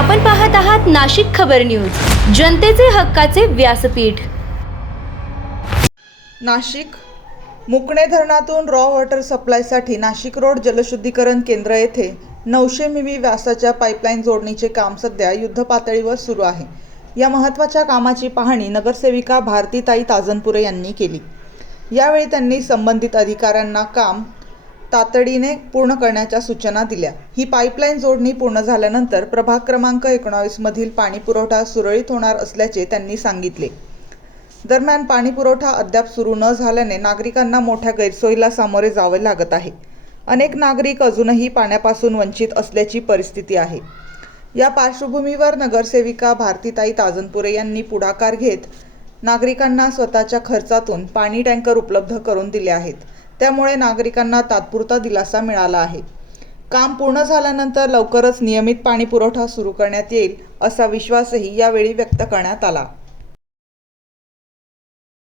आपण पाहत आहात नाशिक खबर न्यूज, जनतेचे हक्काचे व्यासपीठ। नाशिक मुकणे धरणातून रॉ वॉटर सप्लायसाठी नाशिक रोड जलशुद्धीकरण केंद्र येथे 900 मिमी व्यासाच्या पाईपलाईन जोडणीचे काम सध्या युद्धपातळीवर सुरू आहे। या महत्त्वाच्या कामाची पाहणी नगरसेविका भारतीताई ताजनपुरे यांनी केली। यावेळी त्यांनी संबंधित अधिकाऱ्यांना काम तातडीने पूर्ण करण्याच्या सूचना दिल्या। ही पाईपलाईन जोडणी पूर्ण झाल्यानंतर प्रभाग क्रमांक 19 मधील पाणी पुरवठा सुरळीत होणार असल्याचे त्यांनी सांगितले। दरम्यान पाणी पुरवठा अद्याप सुरू न झाल्याने नागरिकांना मोठ्या गैरसोयीला सामोरे जावे लागत आहे। अनेक नागरिक अजूनही पाण्यापासून वंचित असल्याची परिस्थिती आहे। या पार्श्वभूमीवर नगरसेविका भारतीताई ताजनपुरे यांनी पुढाकार घेत नागरिकांना स्वतःच्या खर्चातून पाणी टँकर उपलब्ध करून दिले आहेत। त्यामुळे नागरिकांना तात्पुरता दिलासा मिळाला आहे। काम पूर्ण झाल्यानंतर लवकरच नियमित पाणी पुरवठा सुरू करण्यात येईल असा विश्वासही यावेळी व्यक्त करण्यात आला।